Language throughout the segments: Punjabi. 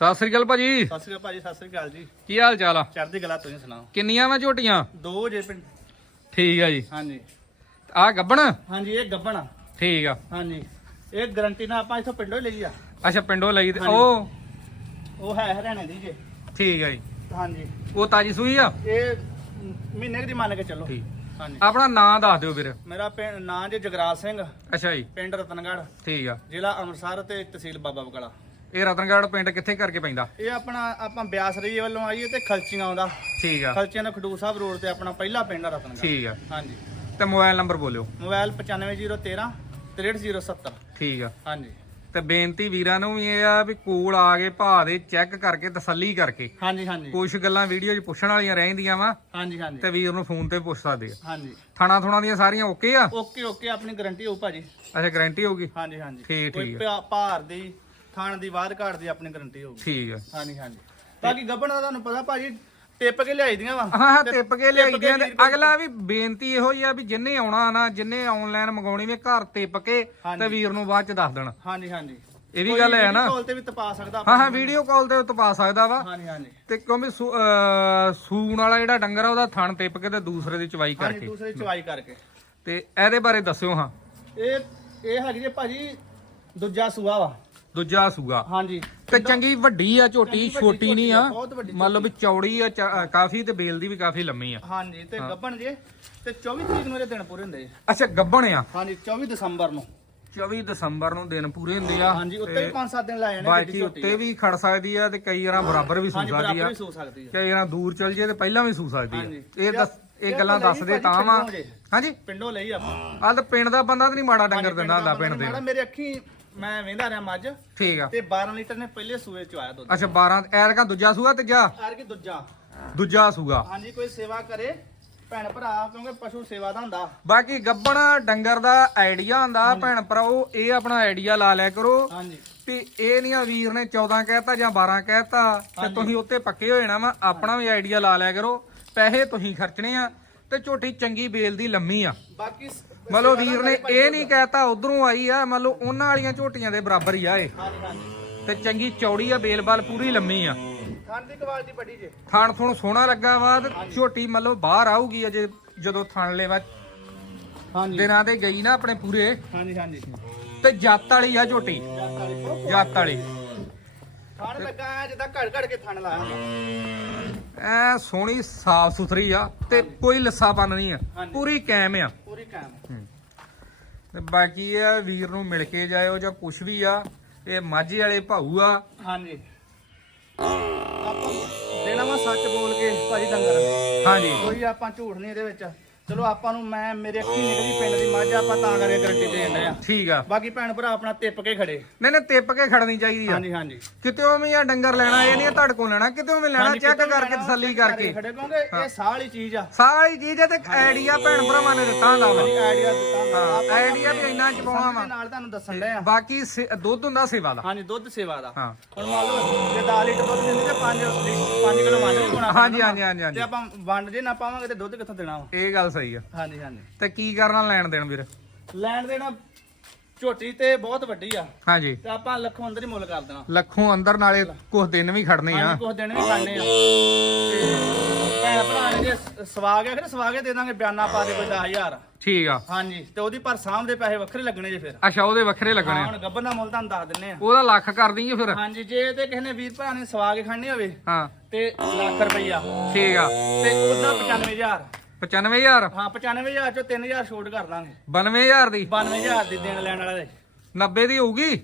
ਸਤਿ ਸ੍ਰੀ ਅਕਾਲ ਭਾਜੀ। ਸਤਿ ਸ਼੍ਰੀ ਅਕਾਲ ਭਾਜੀ ਸਤਿ ਸ਼੍ਰੀ ਅਕਾਲ ਜੀ। ਕੀ ਹਾਲ ਚਾਲ ਆ? ਚੜ੍ਹਦੀ ਕਲਾ ਤੁਸੀਂ ਸੁਣਾਓ? ਕਿੰਨੀਆਂ ਵਾ ਝੋਟੀਆਂ? ਦੋ ਜੇ ਪਿੰਡ। ਠੀਕ ਆ ਜੀ। ਹਾਂਜੀ। ਆ ਗੱਬਣ? ਹਾਂਜੀ ਇਹ ਗੱਬਣ ਆ। ਠੀਕ ਆ। ਹਾਂਜੀ। ਇਹ ਗਰੰਟੀ ਨਾਲ ਆਪਾਂ ਇਥੋਂ ਪਿੰਡੋਂ ਹੀ ਲਈ ਆ। ਅੱਛਾ ਪਿੰਡੋਂ ਲਈ ਤੇ। ਉਹ? ਉਹ ਹੈ ਹਰਿਆਣੇ ਦੀ ਜੇ। ਠੀਕ ਆ ਜੀ। ਹਾਂਜੀ। ਉਹ ਤਾਜੀ ਸੂਈ ਆ? ਇਹ ਮਹੀਨੇ ਦੀ ਮੰਨ ਕੇ ਚੱਲੋ। ਠੀਕ। ਹਾਂਜੀ। ਆਪਣਾ ਨਾਂ ਦੱਸ ਦਿਓ ਵੀਰ। ਮੇਰਾ ਪਿੰਡ ਨਾਂ ਜੇ ਜਗਰਾਜ ਸਿੰਘ। ਅੱਛਾ ਜੀ। ਪਿੰਡ ਰਤਨਗੜ੍ਹ। ਠੀਕ ਆ। ਜ਼ਿਲ੍ਹਾ ਅੰਮ੍ਰਿਤਸਰ ਤੇ ਤਹਿਸੀਲ ਬਾਬਾ ਬਕਾਲਾ ਇਹ ਰਤਨਗੜ੍ਹ ਪਿੰਡ ਕਿੱਥੇ ਕਰਕੇ ਪੈਂਦਾ? ਇਹ ਆਪਣਾ ਆਪਾਂ ਬਿਆਸ ਰਹੀ ਵੱਲੋਂ ਆਈਏ ਤੇ ਖਲਚੀਆਂ ਆਉਂਦਾ। ਠੀਕ ਆ। ਖਲਚੀਆਂ ਦਾ ਖਡੂਰ ਸਾਹਿਬ ਰੋਡ ਤੇ ਆਪਣਾ ਪਹਿਲਾ ਪਿੰਡ ਆ ਰਤਨਗੜ੍ਹ। ਠੀਕ ਆ। ਹਾਂਜੀ। ਤੇ ਮੋਬਾਈਲ ਨੰਬਰ ਬੋਲਿਓ। ਮੋਬਾਈਲ 95013 63070 ਠੀਕ ਆ। ਹਾਂਜੀ। ਤੇ ਬੇਨਤੀ ਵੀਰਾਂ ਨੂੰ ਵੀ ਇਹ ਆ ਵੀ ਕੋਲ ਆ ਕੇ ਭਾ ਦੇ ਚੈੱਕ ਕਰਕੇ ਤਸੱਲੀ ਕਰਕੇ। ਹਾਂਜੀ ਹਾਂਜੀ। ਕੁਝ ਗੱਲਾਂ ਵੀਡੀਓ 'ਚ ਪੁੱਛਣ ਵਾਲੀਆਂ ਰਹਿੰਦੀਆਂ ਵਾ। ਹਾਂਜੀ ਹਾਂਜੀ। ਤੇ ਵੀਰ ਨੂੰ ਫੋਨ ਤੇ ਪੁੱਛ ਸਕਦੇ ਆ। ਹਾਂਜੀ। ਥਾਣਾ ਥੁਣਾ ਦੀਆਂ ਸਾਰੀਆਂ ਓਕੇ ਆ? Okay okay. ਆਪਣੀ ਗਾਰੰਟੀ ਹੋਊ ਭਾਜੀ। ਅੱਛਾ ਗਾਰੰਟੀ ਹੋਊਗੀ? ਹਾਂਜੀ ਹਾਂਜੀ। ਠੀਕ, ਕੋਈ ਠੀਕ ਭਾ- ਭਾਰ ਦੀ ਥਾਣ ਦੀ ਬਾਦ ਘਾਟ ਦੀ ਆਪਣੀ ਗਾਰੰਟੀ ਹੋਊਗੀ। ਠੀਕ ਆ। ਹਾਂਜੀ ਹਾਂਜੀ। ਬਾਕੀ ਗੱਬਣ ਦਾ ਤੁਹਾਨੂੰ ਪਤਾ ਭਾਜੀ ਟਿੱਪ ਕੇ ਲਿਆਈ ਦੀਆਂ ਵਾ। ਹਾਂ ਹਾਂ ਟਿੱਪ ਕੇ ਲਿਆਈ ਟਿੱਪ ਦੀਆਂ ਤੇ ਅਗਲਾ ਵੀ ਬੇਨਤੀ ਇਹੋ ਹੀ ਆ ਵੀ ਜਿੰਨੇ ਆਉਣਾ ਨਾ ਜਿੰਨੇ ਆਨਲਾਈਨ ਮੰਗਾਉਣੀ ਵੀ ਘਰ ਟਿੱਪ ਕੇ ਹਾਂਜੀ। ਤੇ ਵੀਰ ਨੂੰ ਬਾਅਦ ਚ ਦੱਸ ਦੇਣਾ। ਹਾਂਜੀ ਹਾਂਜੀ। ਇਹ ਵੀ ਗੱਲ ਹੈ ਨਾ। ਕਾਲ ਤੇ ਵੀ ਤਪਾ ਸਕਦਾ ਹਾਂ ਹਾਂ ਵੀਡੀਓ ਕਾਲ ਤੇ ਤਪਾ ਸਕਦਾ ਵਾ। ਹਾਂਜੀ ਹਾਂਜੀ। ਤੇ ਕਿਉਂਕਿ ਸੂਣ ਵਾਲਾ ਜਿਹੜਾ ਡੰਗਰ ਆ ਉਹਦਾ ਥਣ ਟਿੱਪ ਕੇ ਤੇ ਦੂਸਰੇ ਦੀ ਚਵਾਈ ਹਾਂਜੀ ਕਰਕੇ। ਦੂਸਰੀ ਚਵਾਈ ਕਰਕੇ। ਤੇ ਇਹਦੇ ਬਾਰੇ ਦੱਸਿਓ ਹਾਂ। ਇਹ ਇਹ ਹੈਗੀ ਜੇ ਭਾਜੀ ਦੂਜਾ ਸੂਆ ਵਾ। ਦੂਜਾ ਸੂਗਾ। ਹਾਂਜੀ। ਤੇ ਚੰਗੀ ਵੱਡੀ ਆ ਝੋਟੀ ਛੋਟੀ ਨਹੀਂ ਆ ਬਹੁਤ ਵੱਡੀ ਮੰਨ ਲਓ ਵੀ ਚੌੜੀ ਆ ਚ- ਕਾਫੀ ਤੇ ਬੇਲ ਦੀ ਵੀ ਕਾਫੀ ਲੰਮੀ ਆ। ਹਾਂਜੀ ਤੇ ਗੱਬਣ ਜੇ ਤੇ 24 ਤਰੀਕ ਨੂੰ ਇਹਦੇ ਦਿਨ ਪੂਰੇ ਹੁੰਦੇ ਜੀ ਅੱਛਾ ਗੱਬਣ ਆ? ਹਾਂਜੀ 24 ਦਸੰਬਰ ਨੂੰ। 24 ਦਸੰਬਰ ਨੂੰ ਦਿਨ ਪੂਰੇ ਹੁੰਦੇ ਆ। ਹਾਂਜੀ ਉੱਤੇ ਵੀ 5-7 ਦਿਨ ਬਾਕੀ ਉੱਤੇ ਵੀ ਖੜ ਸਕਦੀ ਆ ਤੇ ਕਈ ਵਾਰਾਂ ਬਰਾਬਰ ਵੀ ਸੂ ਹਾਂਜੀ ਸਕਦੀ ਬਰਾਬਰ ਆ ਵੀ ਸੋ ਸਕਦੀ ਹੈ ਕਈ ਵਾਰਾਂ ਦੂਰ ਚਲ ਜੇ ਤੇ ਪਹਿਲਾਂ ਵੀ ਸੂ ਸਕਦੀ ਹਾਂਜੀ। ਆ ਇਹ ਦੱਸ ਇਹ ਇਹ ਗੱਲਾਂ ਆਪਾਂ ਦੱਸ ਦੇ ਲਈ ਤਾਂ ਵਾ। ਪਿੰਡੋਂ ਜੇ। ਹਾਂਜੀ? ਪਿੰਡੋਂ ਲਈ ਆਪਾਂ। ਆਹ ਤਾਂ ਪਿੰਡ ਦਾ ਬੰਦਾ ਤਾਂ ਨਹੀਂ ਮਾੜਾ ਡੰਗਰ ਦਿੰਦਾ ਹੁੰਦਾ ਪਿੰਡ ਦੇ ਮਾੜਾ ਮੇਰੇ ਅੱਖੀ ਮੈਂ ਵੇਂਦਾ ਰਿਹਾ ਮੱਝ। ਠੀਕ ਆ। ਤੇ 12 ਲੀਟਰ ਨੇ ਪਹਿਲੇ ਸੂਏ ਚ ਆਇਆ ਦੁੱਧ। ਅੱਛਾ 12 ਐਰਕਾ ਦੂਜਾ ਸੂਆ ਤੀਜਾ ਆਰ ਕੀ ਦੂਜਾ। ਦੂਜਾ ਸੂਗਾ ਹਾਂਜੀ ਕੋਈ ਸੇਵਾ ਕਰੇ। ਭੈਣ ਭਰਾ ਕਿਉਂਕਿ ਪਸ਼ੂ ਸੇਵਾ ਦਾ ਹੁੰਦਾ। ਬਾਕੀ ਗੱਬਣ ਡੰਗਰ ਦਾ ਆਈਡੀਆ ਹੁੰਦਾ ਭੈਣ ਭਰਾਓ ਇਹ ਆਪਣਾ ਆਈਡੀਆ ਲਾ ਲਿਆ ਕਰੋ। ਹਾਂਜੀ। ਤੇ ਇਹ ਨਹੀਂ ਆ ਵੀਰ ਨੇ 14 ਕਹਿਤਾ ਜਾਂ 12 ਕਹਿਤਾ ਤੇ ਤੁਸੀਂ ਉੱਤੇ ਪੱਕੇ ਹੋ ਜਾਣਾ ਵਾ ਆਪਣਾ ਵੀ ਆਈਡੀਆ ਲਾ ਲਿਆ ਕਰੋ। ਪੈਸੇ ਤੁਸੀਂ ਖਰਚਣੇ ਆ ਤੇ ਝੋਟੀ ਚੰਗੀ ਬੇਲ ਦੀ ਲੰਮੀ ਆ। ਬਾਕੀ ਸ- ਮੰਨ ਲਓ ਵੀਰ ਨੇ ਇਹ ਨਹੀਂ ਕਹਿਤਾ ਉਧਰੋਂ ਆਈ ਆ ਮੰਨ ਲਓ ਉਹਨਾਂ ਵਾਲੀਆਂ ਝੋਟੀਆਂ ਦੇ ਬਰਾਬਰ ਹੀ ਆ ਇਹ। ਤੇ ਚੰਗੀ ਚੌੜੀ ਆ ਬੇਲ-ਬਾਲ ਪੂਰੀ ਲੰਮੀ ਆ। ਖਾਣ ਦੀ ਕੁਆਲਿਟੀ ਬੜੀ ਜੇ। ਥਣ ਥੁਣ ਸੋਹਣਾ ਲੱਗਾ ਵਾ ਤੇ ਝੋਟੀ ਮੰਨ ਲਓ ਬਾਹਰ ਆਊਗੀ ਅਜੇ ਜਦੋਂ ਥਣ ਲੈਵਾ ਹਾਂਜੀ। ਦਿਨਾਂ ਤੇ ਗਈ ਨਾ ਆਪਣੇ ਪੂਰੇ। ਹਾਂਜੀ ਹਾਂਜੀ। ਤੇ ਜੱਤ ਵਾਲੀ ਆ ਝੋਟੀ। ਜੱਤ ਵਾਲੀ। ਖਾਣ ਲੱਗਾ ਐ ਜਿੱਦਾਂ ਘੜ ਘੜ ਕੇ ਥਣ ਲਾਇਆ ਹੁੰਦਾ। ਐ ਸੋਹਣੀ ਸਾਫ਼ ਸੁਥਰੀ ਆ ਤੇ ਕੋਈ ਲੱਸਾਪਨ ਨਹੀਂ ਆ। ਪੂਰੀ ਕੈਮ ਆ। ਕਾਇਮ ਤੇ ਬਾਕੀ ਇਹ ਵੀਰ ਨੂੰ ਮਿਲ ਕੇ ਜਾਇਓ ਜਾਂ ਕੁਛ ਵੀ ਆ ਇਹ ਮਾਝੇ ਵਾਲੇ ਭਾਊ ਆ। ਹਾਂਜੀ। ਆਪਾਂ ਦੇਣਾ ਵਾ ਸੱਚ ਬੋਲ ਕੇ ਭਾਜੀ ਡੰਗਰ। ਹਾਂਜੀ। ਕੋਈ ਆਪਾਂ ਝੂਠ ਨਹੀਂ ਇਹਦੇ ਵਿੱਚ। ਚਲੋ ਆਪਾਂ ਨੂੰ ਮੈਂ ਮੇਰੇ ਅੱਖੀ ਨਿਕਲੀ ਪਿੰਡ ਦੀ ਮੱਝ ਆ, ਆਪਾਂ ਤਾਂ ਕਰਕੇ ਗਰੰਟੀ ਦੇਣ ਡਏ ਆ। ਠੀਕ ਆ। ਬਾਕੀ ਭੈਣ ਭਰਾ ਆਪਣਾ ਤਿੱਪ ਕੇ ਖੜੇ। ਨਹੀਂ ਨਹੀਂ ਤਿੱਪ ਕੇ ਖੜਨੀ ਚਾਹੀਦੀ ਆ। ਹਾਂਜੀ ਹਾਂਜੀ। ਕਿਤੇ ਵੀ ਆ ਡੰਗਰ ਲੈਣਾ ਇਹ ਨਹੀਂ ਤੁਹਾਡੇ ਕੋਲ ਲੈਣਾ ਕਿਤੇ ਵੀ ਲੈਣਾ ਚੈੱਕ ਕਰਕੇ ਤਸੱਲੀ ਕਰਕੇ ਖੜੇ ਕਿਉਂਕਿ ਇਹ ਸਾਹ ਵਾਲੀ ਚੀਜ਼ ਆ। ਸਾਰੀ ਚੀਜ਼ ਹੈ ਤੇ ਆਈਡੀਆ ਭੈਣ ਭਰਾਵਾਂ ਨੇ ਦਿੱਤਾ ਹੁੰਦਾ ਵਾ। ਆਈਡੀਆ ਦਿੱਤਾ ਆਈਡੀਆ ਵੀ। ਇੰਨਾ ਚ ਪਾਉਣਾ ਵਾ ਦੇ ਨਾਲ ਤੁਹਾਨੂੰ ਦੱਸਣ ਡਏ ਆ। ਬਾਕੀ ਸੇ- ਦੁੱਧ ਹੁੰਦਾ ਸੇਵਾ ਦਾ। ਹਾਂਜੀ ਦੁੱਧ ਸੇਵਾ ਦਾ। ਹਾਂ। ਹੁਣ ਮੰਨ ਲਓ ਜੇ 10 ਲੀਟਰ ਦੁੱਧ ਦਿੰਦੀ ਤੇ 5 5 ਕਿਲੋ ਵੰਡ ਹੋਣਾ ਹਾਂਜੀ ਹਾਂਜੀ ਹਾਂਜੀ ਤੇ ਹਾਂਜੀ। ਆਪਾਂ ਵੰਡ ਜੇ ਨਾ ਪਾਵਾਂਗੇ ਤੇ ਦੁੱਧ ਕਿੱਥੋਂ ਦੇਣਾ ਵਾ? ਇਹ ਗੱਲ ਸਹੀ ਆ। ਹਾਂਜੀ ਹਾਂਜੀ। ਤੇ ਕੀ ਕਰਨਾ ਲੈਣ ਦੇਣ ਵੀਰ? ਲੈਣ ਦੇਣਾ ਝੋਟੀ ਤੇ ਬਹੁਤ ਵੱਡੀ ਆ। ਹਾਂਜੀ। ਤੇ ਆਪਾਂ ਲੱਖੋਂ ਅੰਦਰ ਹੀ ਮੁੱਲ ਕਰ ਦੇਣਾ। ਲੱਖੋਂ ਅੰਦਰ ਨਾਲੇ ਕੁਝ ਦਿਨ ਵੀ ਖੜਨੇ ਆ। ਹਾਂਜੀ ਕੁਝ ਦਿਨ ਵੀ ਖਾਣੇ ਆ। ਤੇ ਭੈਣ ਭਰਾ ਨੇ ਜੇ ਸਵਾਗ ਹੈ ਕਿ ਸਵਾਗੇ ਦੇ ਦਾਂਗੇ ਬਿਆਨਾ ਪਾ ਦੇ ਕੋਈ 10000 ਠੀਕ ਆ। ਹਾਂਜੀ ਤੇ ਉਹਦੀ ਪਰ ਸਾਹਮ ਦੇ ਪੈਸੇ ਵੱਖਰੇ ਲੱਗਣੇ ਜੇ ਫਿਰ। ਅੱਛਾ ਉਹਦੇ ਵੱਖਰੇ ਲੱਗਣੇ ਆ। ਹੁਣ ਗੱਬਰ ਦਾ ਮੁੱਲ ਤੁਹਾਨੂੰ ਦੱਸ ਦਿੰਨੇ ਆ। ਉਹਦਾ ਲੱਖ ਕਰ ਦਈਏ ਫਿਰ। ਹਾਂਜੀ ਜੇ ਤੇ ਕਿਸੇ ਨੇ ਵੀਰ ਭਰਾ ਨੇ ਸਵਾਗ ਖਾਣੀ ਹੋਵੇ ਹਾਂ। ਤੇ ਲੱਖ ਰੁਪਈਆ। ਠੀਕ ਆ। ਤੇ ਉਹਦਾ 95000 95000 ਹਾਂ 95000 ਚੋਂ 3000 ਛੋਟ ਕਰ ਦਾਂਗੇ। 92000 ਦੀ? 92000 ਦੀ ਦੇਣ ਲੈਣ ਵਾਲੇ ਦੇ। 90 ਦੀ ਹੋਊਗੀ?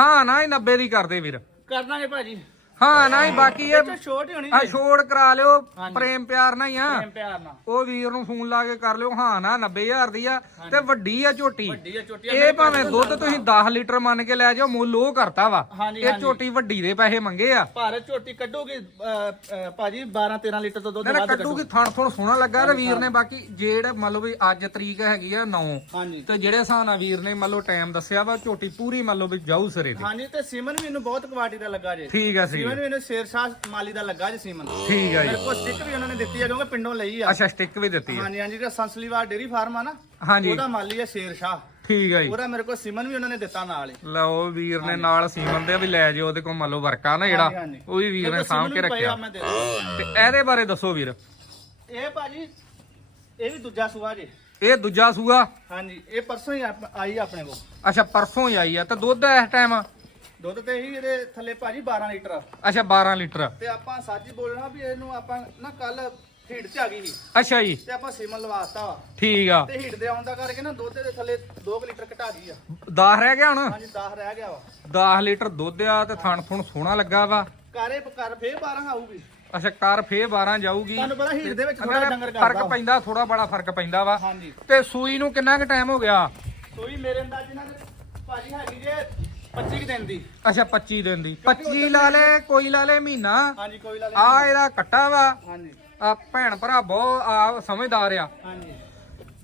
ਹਾਂ ਨਾ ਹੀ 90 ਦੀ ਕਰਦੇ ਵੀਰ। ਕਰ ਦਾਂਗੇ ਭਾਜੀ। ਹਾਂ ਨਾ ਹੀ ਬਾਕੀ ਇਹ ਛੋਟ ਹੀ ਹੋਣੀ ਆ ਛੋੜ ਕਰਾ ਲਿਓ ਹਾਂਜੀ। ਪ੍ਰੇਮ ਪਿਆਰ ਨਾਲ ਹੀ ਆ। ਪ੍ਰੇਮ ਪਿਆਰ ਨਾਲ। ਉਹ ਵੀਰ ਨੂੰ ਫੋਨ ਲਾ ਕੇ ਕਰ ਲਿਓ। ਹਾਂ ਨਾ 90000 ਦੀ ਆ ਤੇ ਵੱਡੀ ਆ ਝੋਟੀ। ਵੱਡੀ ਆ ਚੋਟੀ ਇਹ ਭਾਵੇਂ ਦੁੱਧ ਤੁਸੀਂ 10 ਲੀਟਰ ਮੰਨ ਕੇ ਲੈ ਜਾਓ ਮੁੱਲ ਉਹ ਕਰਤਾ ਵਾ। ਹਾਂਜੀ, ਇਹ ਝੋਟੀ ਵੱਡੀ ਦੇ ਪੈਸੇ ਮੰਗੇ ਆ। ਭਾਰਤ ਝੋਟੀ ਕੱਢੂਗੀ ਅਹ, ਅਹ, ਭਾਜੀ 12 13 ਲੀਟਰ ਤੋਂ ਦੁੱਧ ਨਾ ਨਾ ਕੱਟੂਗੀ ਥਣ ਥਣ ਸੋਹਣਾ ਲੱਗਾ ਤੇ ਵੀਰ ਨੇ ਬਾਕੀ ਜਿਹੜਾ ਮੰਨ ਲਓ ਵੀ ਅੱਜ ਤਰੀਕ ਹੈਗੀ ਆ 9 ਹਾਂਜੀ। ਤੇ ਜਿਹੜੇ ਹਿਸਾਬ ਨਾਲ ਵੀਰ ਨੇ ਮੰਨ ਲਓ ਟਾਈਮ ਦੱਸਿਆ ਵਾ ਝੋਟੀ ਪੂਰੀ ਮੰਨ ਲਓ ਵੀ ਜਾਊ ਸਰੇ ਦੀ ਹਾਂਜੀ ਤੇ ਸੀਮਨ ਮੈਨੂੰ ਬਹੁਤ ਕੁਆਲਿਟੀ ਦਾ ਲੱਗਾ ਜੇ। ਠੀਕ ਆ ਸੀ ਸੀਮਨ ਮੈਨੂੰ ਸ਼ੇਰਸ਼ਾਹ ਮਾਲੀ ਦਾ ਲੱਗਾ ਜੇ ਸੀਮਨ। ਠੀਕ ਆ ਜੀ। ਮੇਰੇ ਕੋਲ ਸਟਿੱਕ ਵੀ ਉਹਨਾਂ ਨੇ ਦਿੱਤੀ ਆ ਕਿਉਂਕਿ ਪਿੰਡੋਂ ਲਈ ਆ। ਅੱਛਾ ਸਟਿੱਕ ਵੀ ਦਿੱਤੀ ਆ। ਹਾਂਜੀ ਹਾਂਜੀ ਜਿਹੜਾ ਸੰਸਲੀਵਾਲ ਡੇਰੀ ਫਾਰਮ ਆ ਨਾ ਹਾਂਜੀ। ਉਹਦਾ ਮਾਲੀ ਆ ਸ਼ੇਰਸ਼ਾਹ ਠੀਕ ਆ ਜੀ। ਉਹਦਾ ਮੇਰੇ ਕੋਲ ਸਿਮਨ ਵੀ ਉਹਨਾਂ ਨੇ ਦਿੱਤਾ ਨਾਲ ਹੀ। ਲਓ ਵੀਰ ਨੇ ਨਾਲ ਸੀਮਨ ਦੇ ਵੀ ਲੈ ਜਿਓ ਉਹਦੇ ਕੋਲ ਮੰਨ ਲਓ ਵਰਕਾ ਨਾ ਜਿਹੜਾ ਹਾਂਜੀ, ਹਾਂਜੀ। ਉਹ ਵੀ ਵੀਰ ਨੇ ਸਾਂਭ ਕੇ ਰੱਖਿਆ। ਮੈਂ ਦੇ ਦਾਂ। ਤੇ ਇਹਦੇ ਬਾਰੇ ਦੱਸੋ ਵੀਰ। ਇਹ ਭਾਜੀ ਇਹ ਵੀ ਦੂਜਾ ਸੂਆ ਜੀ। ਇਹ ਦੂਜਾ ਸੂਆ? ਹਾਂਜੀ ਇਹ ਪਰਸੋਂ ਹੀ ਆਪ- ਆਈ ਆਪਣੇ ਕੋਲ। ਅੱਛਾ ਪਰਸੋਂ ਹੀ ਆਈ ਆ ਤੇ ਦੁੱਧ ਇਸ ਟਾਈਮ ਦੁੱਧ ਤੇ ਹੀ ਇਹਦੇ ਥੱਲੇ ਭਾਜੀ 12 ਲੀਟਰ ਅੱਛਾ 12 ਲੀਟਰ। ਤੇ ਆਪਾਂ ਸੱਚ ਹੀ ਬੋਲਣਾ ਵੀ ਇਹਨੂੰ ਆਪਾਂ ਨਾ ਕੱਲ ਹੀਟ ਤੇ ਆ ਗਈ ਸੀ। ਅੱਛਾ ਜੀ। ਤੇ ਆਪਾਂ ਸਿਮਨ ਲਵਾਤਾ ਵਾ। ਠੀਕ ਆ। ਤੇ ਹੀਟ ਦੇ ਆਉਣ ਦਾ ਕਰਕੇ ਨਾ ਦੁੱਧ ਦੇ ਥੱਲੇ 2 ਲੀਟਰ ਘਟਾ ਗਈ ਆ। 10 ਰਹਿ ਗਿਆ ਹੁਣ? ਹਾਂਜੀ 10 ਰਹਿ ਗਿਆ ਵਾ। 10 ਲੀਟਰ ਦੁੱਧ ਆ ਤੇ ਥਣ ਥੁਣ ਸੋਹਣਾ ਲੱਗਾ ਵਾ। ਕਾਰੇ ਕਰ ਫੇਰ 12 ਆਊਗੀ। ਅੱਛਾ ਕਰ ਫੇ 12 ਜਾਊਗੀ। ਤੁਹਾਨੂੰ ਪਤਾ ਹੀਟ ਦੇ ਵਿੱਚ ਥੋੜਾ ਡੰਗਰ ਫ਼ਰਕ ਕਰਦਾ ਪੈਂਦਾ ਥੋੜਾ ਬੜਾ ਫ਼ਰਕ ਪੈਂਦਾ ਵਾ। ਹਾਂਜੀ। ਤੇ ਸੂਈ ਨੂੰ ਕਿੰਨਾ ਕੁ ਟਾਈਮ ਹੋ ਗਿਆ? ਸੋਈ ਮੇਰੇ ਅੰਦਾਜ਼ੇ ਨਾਲ ਭਾਜੀ ਹੈਗੀ ਜੇ 25 ਕੁ ਦਿਨ ਦੀ। ਅੱਛਾ 25 ਦਿਨ ਦੀ। 25 ਲਾ ਲੈ ਕੋਈ ਲਾ ਲੈ ਮਹੀਨਾ। ਹਾਂਜੀ ਕੋਈ ਲਾ ਆ ਇਹਦਾ ਕੱਟਾ ਵਾ। ਹਾਂਜੀ। ਆ ਭੈਣ ਭਰਾ ਬਹੁਤ ਆ ਸਮਝਦਾਰ ਆ। ਹਾਂਜੀ।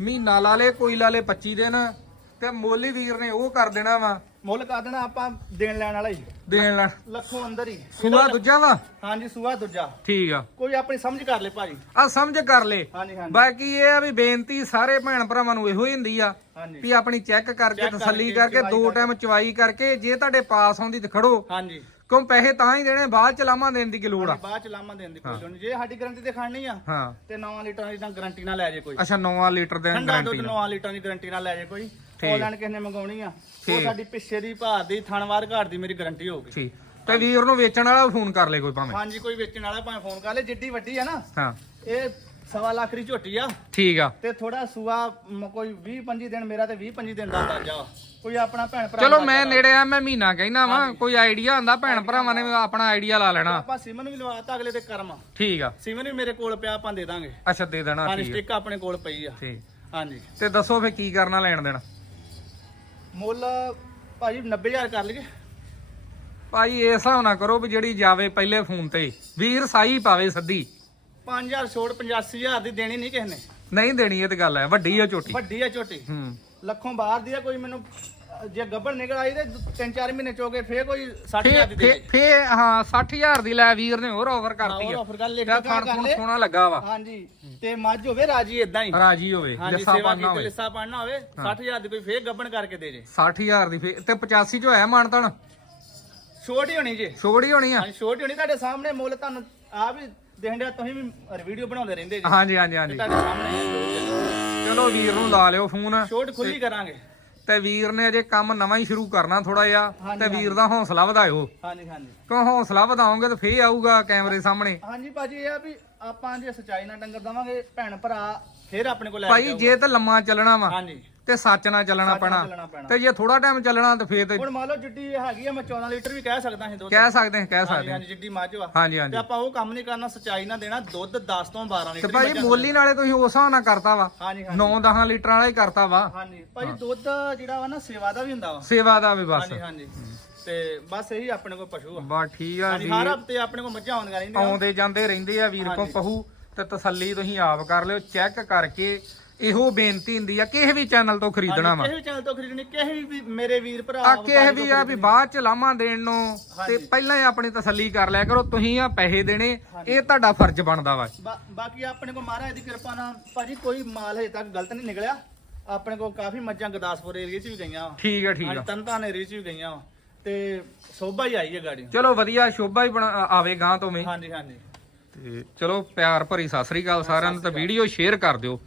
ਮਹੀਨਾ ਲਾ ਲੇ ਕੋਈ ਲਾ ਲੇ 25 ਦਿਨ। ਤੇ ਮੋਲੀ ਵੀਰ ਨੇ ਉਹ ਕਰ ਦੇਣਾ ਵਾ। ਮੁੱਲ ਕਰ ਦੇਣਾ ਆਪਾਂ ਦੇਣ ਲੈਣ ਵਾਲਾ ਹੀ। ਦੇਣ ਲੈ। ਲੱਖੋਂ ਅੰਦਰ ਹੀ। ਸੂਆ ਦੂਜਾ ਵਾ? ਹਾਂਜੀ ਸੂਆ ਦੂਜਾ। ਠੀਕ ਆ। ਕੋਈ ਆਪਣੀ ਸਮਝ ਕਰ ਲੈ ਭਾਜੀ। ਆ ਸਮਝ ਕਰ ਲੇ। ਹਾਂਜੀ ਹਾਂਜੀ। ਬਾਕੀ ਇਹ ਆ ਵੀ ਬੇਨਤੀ ਸਾਰੇ ਭੈਣ ਭਰਾਵਾਂ ਨੂੰ ਇਹੋ ਹੀ ਹੁੰਦੀ ਆ ਵੀ ਆਪਣੀ ਚੈੱਕ ਕਰਕੇ ਤਸੱਲੀ ਕਰਕੇ, ਦੋ ਟਾਈਮ ਚਵਾਈ ਕਰਕੇ ਜੇ ਤੁਹਾਡੇ ਪਾਸ ਆਉਂਦੀ ਤੇ ਖੜੋ। ਹਾਂਜੀ। ਕਿਉਂ ਪੈਸੇ ਤਾਂ ਹੀ ਦੇਣੇ ਬਾਅਦ ਚ ਲਾਮਾ ਦੇਣ ਦੀ ਕੀ ਲੋੜ ਆ? ਬਾਅਦ ਚ ਲਾਮਾ ਦੇਣ ਦੀ ਕੋਈ ਲੋੜ ਨਹੀਂ ਜੇ ਸਾਡੀ ਗਾਰੰਟੀ ਤੇ ਖਾਣੀ ਆ ਹਾਂ। ਤੇ 9 ਲੀਟਰ ਦੀ ਤਾਂ ਗਾਰੰਟੀ ਨਾਲ ਲੈ ਜੇ ਕੋਈ। ਅੱਛਾ 9 ਲੀਟਰ ਦੇ ਗਾਰੰਟੀ ਦੁੱਧ 9 ਲੀਟਰ ਦੀ ਗਾਰੰਟੀ ਨਾਲ ਲੈ ਜੇ ਕੋਈ। ਆਨਲਾਈਨ ਕਿਸੇ ਨੇ ਮੰਗਾਉਣੀ ਆ? ਉਹ ਠੀਕ। ਸਾਡੀ ਪਿੱਛੇ ਦੀ ਭਾਰ ਦੀ ਥਣਵਾਰ ਘਾਟ ਦੀ ਮੇਰੀ ਗਾਰੰਟੀ ਹੋਊਗੀ। ਠੀਕ। ਤੇ ਵੀਰ ਨੂੰ ਵੇਚਣ ਵਾਲਾ ਫੋਨ ਕਰ ਲੈ ਕੋਈ ਭਾਵੇਂ। ਹਾਂਜੀ ਕੋਈ ਵੇਚਣ ਵਾਲਾ ਭਾਵੇਂ ਫੋਨ ਕਰ ਲੈ ਜਿੱਡੀ ਵੱਡੀ ਆ ਨਾ। ਹਾਂ। ਇਹ ਸਵਾ ਲੱਖ ਦੀ ਝੋਟੀ ਆ। ਠੀਕ ਆ। ਤੇ ਥੋੜਾ ਸੂਆ ਮ, ਕੋਈ 20 25 ਦਿਨ ਮੇਰਾ ਤੇ 20 25 ਦਿਨ ਦਾ ਅੰਦਾਜ਼ਾ ਵਾ। ਕੋਈ ਆਪਣਾ ਭੈਣ ਭਰਾ ਚਲੋ ਦਾ ਮੈਂ ਨੇੜੇ ਆ ਮੈਂ ਮਹੀਨਾ ਕਹਿਣਾ ਵਾ। ਕੋਈ ਆਈਡੀਆ ਹੁੰਦਾ ਭੈਣ ਭਰਾਵਾਂ ਨੇ ਆਪਣਾ ਆਈਡੀਆ ਲਾ ਲੈਣਾ। ਆਪਾਂ ਸਿਮਨ ਵੀ ਲਵਾਤਾ ਅਗਲੇ ਤੇ ਕਰਮ ਆ। ਠੀਕ ਆ। ਸਿਮਨ ਵੀ ਮੇਰੇ ਕੋਲ ਪਿਆ ਆਪਾਂ ਦੇ ਦਾਂਗੇ। ਅੱਛਾ ਦੇ ਦੇਣਾ ਹਾਂਜੀ ਠੀਕ ਆ। ਸਟਿਕ ਆਪਣੇ ਕੋਲ ਪਈ ਆ। ਠੀਕ। ਹਾਂਜੀ। ਤੇ ਦੱਸੋ ਫੇ ਕੀ ਕਰਨਾ ਲੈਣ ਦੇਣਾ? ਮੁੱਲ ਭਾਜੀ 90000 ਕਰ ਲਈਏ। ਭਾਈ ਇਹ ਹਿਸਾਬ ਨਾ ਕਰੋ ਵੀ ਜਿਹੜੀ ਜਾਵੇ ਪਹਿਲੇ ਫੋਨ ਤੇ। ਵੀਰ ਸਾਈ ਪਾਵੇ ਸੱਦੀ 5000 ਛੋੜ 85000 ਦੀ ਦੇਣੀ ਨਹੀਂ ਕਿਸੇ ਨੇ। ਨਹੀਂ ਦੇਣੀ ਇਹ ਤੇ ਗੱਲ ਹੈ। ਵੱਡੀ ਆ ਝੋਟੀ ਵੱਡੀ ਆ ਝੋਟੀ ਹੂੰ। ਲੱਖੋਂ ਬਾਹਰ ਦੀ ਆ ਕੋਈ ਮੈਨੂੰ ਜੇ ਗੱਬੜ ਨਿਕਲ ਆਈ ਤੇ 3-4 ਮਹੀਨੇ ਚੋਗੇ ਫੇਰ ਕੋਈ ਫੇ 60000 ਦੀ ਦੇ ਫੇ ਫੇ ਹਾਂ 60000 ਦੀ ਲੈ ਵੀਰ ਨੇ ਹੋਰ ਆਫਰ ਕਰਤੀ ਆ। offer ਕਰ ਲਿਖ ਕਿਆ ਕੇ ਥਣ ਕਰ ਥੁਣ ਲੈ। ਸੋਹਣਾ ਲੱਗਾ ਵਾ। ਹਾਂਜੀ ਤੇ ਮੱਝ ਹੋਵੇ ਰਾਜੀ ਇਦਾਂ ਹੀ। ਰਾਜੀ ਹੋਵੇ ਹਾਂਜੀ ਲਿੱਸਾ ਸੇਵਾ ਪਾਣਾ ਕੀਤੀ ਹੋਵੇ। ਲਿੱਸਾ ਪਾਣਾ ਹੋਵੇ 60000 ਦੀ ਕੋਈ ਫੇਰ ਗੱਬਣ ਕਰਕੇ ਦੇ ਜੇ। 60000 ਦੀ ਫੇ ਤੇ 85 ਚ ਹੋਇਆ ਮਾਨਤਨ? ਛੋਟ ਹੀ ਹੋਣੀ ਜੇ। ਛੋੜੀ ਹੋਣੀ ਆ। ਹਾਂਜੀ ਛੋਟ ਹੀ ਹੋਣੀ ਤੁਹਾਡੇ ਸਾਹਮਣੇ ਮੁੱਲ ਤੁਹਾਨੂੰ ਆ ਵੀ ਦੇਖਣ ਡਿਆ ਤੁਸੀਂ ਵੀ ਵੀਡੀਓ ਬਣਾਉਂਦੇ ਰਹਿੰਦੇ ਜੀ। ਹਾਂਜੀ ਹਾਂਜੀ ਹਾਂਜੀ। ਤੁਹਾਡੇ ਸਾਹਮਣੇ ਚਲੋ ਵੀਰ ਨੂੰ ਲਾ ਲਿਓ ਫੋਨ। ਛੋਟ ਖੁੱਲੀ ਕਰਾਂਗੇ। ਤੇ ਵੀਰ ਨੇ ਅਜੇ ਕੰਮ ਨਵਾਂ ਹੀ ਸ਼ੁਰੂ ਕਰਨਾ ਥੋੜਾ ਜਿਹਾ ਤੇ ਵੀਰ ਦਾ ਹੌਸਲਾ ਵਧਾਇਓ। ਹਾਂਜੀ ਹਾਂਜੀ। ਕਿਉਂ ਹੌਸਲਾ ਵਧਾਓਗੇ ਤੇ ਫੇਰ ਆਊਗਾ ਕੈਮਰੇ ਸਾਹਮਣੇ? ਹਾਂਜੀ ਭਾਜੀ ਇਹ ਆ ਵੀ ਆਪਾਂ ਜੇ ਸਚਾਈ ਨਾਲ ਡੰਗਰ ਦਵਾਂਗੇ ਭੈਣ ਭਰਾ ਫੇਰ ਆਪਣੇ ਕੋਲ ਲੈ ਭਾਈ ਜੇ ਤੇ ਲੰਮਾ ਚੱਲਣਾ ਵਾ। ਹਾਂਜੀ। ਤੇ ਸੱਚ ਨਾਲ ਚੱਲਣਾ ਪੈਣਾ। ਚੱਲਣਾ ਪੈਣਾ। ਤੇ ਜੇ ਥੋੜਾ ਟਾਈਮ ਚੱਲਣਾ ਤੇ ਫੇਰ ਤੇ ਹੁਣ ਮੰਨ ਲਓ ਜਿੱਡੀ ਇਹ ਹੈਗੀ ਆ ਮੈਂ 14 ਲੀਟਰ ਵੀ ਕਹਿ ਸਕਦਾ ਸੀ ਦੁੱਧ। ਕਹਿ ਸਕਦੇ ਹਾਂ ਕਹਿ ਸਕਦੇ ਹਾਂ। ਹਾਂਜੀ ਜਿੱਡੀ ਮੱਝ ਵਾ। ਹਾਂਜੀ ਤੇ ਹਾਂਜੀ ਆਪਾਂ ਉਹ ਕੰਮ ਨਹੀਂ ਕਰਨਾ ਸਚਾਈ ਨਾਲ ਦੇਣਾ ਦੁੱਧ 10 ਤੋਂ 12 ਤੇ ਲੀਟਰ ਭਾਈ ਮੱਝਾਂ ਮੋਲੀ ਨਾਲੇ ਤੁਸੀਂ ਉਸ ਹਿਸਾਬ ਨਾਲ ਕਰਤਾ ਵਾ। ਹਾਂਜੀ ਹਾਂਜੀ। 9-10 ਲੀਟਰਾਂ ਵਾਲਾ ਹੀ ਕਰਤਾ ਵਾ। ਹਾਂਜੀ ਭਾਜੀ ਦੁੱਧ ਜਿਹੜਾ ਵਾ ਨਾ ਸੇਵਾ ਦਾ ਵੀ ਹੁੰਦਾ ਵਾ। ਸੇਵਾ ਦਾ ਵੀ ਬਸ। ਹਾਂਜੀ ਹਾਂਜੀ। ਤੇ ਬਸ ਇਹੀ ਆਪਣੇ ਕੋਲ ਪਸ਼ੂ ਆ। ਬਾ ਠੀਕ ਆ ਹਾਂਜੀ ਹਰ ਹਫ਼ਤੇ ਆਪਣੇ ਕੋਲ ਮੱਝਾਂ ਆਉਂਦੀਆਂ ਰਹਿੰਦੀਆਂ। ਆਉਂਦੇ ਜਾਂਦੇ ਰਹਿੰਦੇ ਆ ਵੀਰ ਕੋ। ਪਹੂ ਤੇ ਤਸੱਲੀ ਤੁਸੀਂ ਆਪ ਕਰ ਲਿਓ ਚੈੱਕ ਕਰਕੇ ਇਹੋ ਬੇਨਤੀ ਹੁੰਦੀ ਆ ਕਿਸੇ ਵੀ ਚੈਨਲ ਤੋਂ ਖਰੀਦਣਾ ਵਾ। ਕਿਸੇ ਵੀ ਚੈਨਲ ਤੋਂ ਖਰੀਦਣੀ ਕਿਸੇ ਵੀ ਮੇਰੇ ਵੀਰ ਭਰਾ ਆ ਕਿਸੇ ਵੀ ਆ ਵੀ ਬਾਅਦ ਚ ਲਾਮਾ ਦੇਣ ਨੂੰ ਤੇ। ਪਹਿਲਾਂ ਹੀ ਆਪਣੀ ਤਸੱਲੀ ਕਰ ਲਿਆ ਕਰੋ ਤੁਸੀਂ ਆ ਪੈਸੇ ਦੇਣੇ ਇਹ ਤੁਹਾਡਾ ਫਰਜ਼ ਬਣਦਾ ਵਾ। ਬਾ- ਬਾਕੀ ਆਪਣੇ ਕੋਲ ਮਹਾਰਾਜ ਦੀ ਕਿਰਪਾ ਨਾਲ ਭਾਜੀ ਕੋਈ ਮਾਲ ਹਜੇ ਤੱਕ ਗਲਤ ਨਹੀਂ ਨਿਕਲਿਆ। ਆਪਣੇ ਕੋਲ ਕਾਫੀ ਮੱਝਾਂ ਗੁਰਦਾਸਪੁਰ ਏਰੀਆ 'ਚ ਵੀ ਗਈਆਂ। ਠੀਕ ਆ ਠੀਕ ਆ। ਤਨਤਾਨ ਏਰੀਆ 'ਚ ਵੀ ਗਈਆਂ ਤੇ ਸੋਭਾ ਹੀ ਆਈ ਹੈ ਗਾੜੀ। ਚਲੋ ਵਧੀਆ ਸ਼ੋਭਾ ਹੀ ਆਵੇ ਗਾਂ ਤੋਂ ਮੈਂ ਹਾਂਜੀ ਹਾਂਜੀ। ਤੇ ਚਲੋ ਪਿਆਰ ਭਰੀ ਸਤਿ ਸ੍ਰੀ ਅਕਾਲ ਸਾਰਿਆਂ ਨੂੰ ਤੇ ਵੀਡੀਓ ਸ਼ੇਅਰ ਕਰ ਦਿਓ।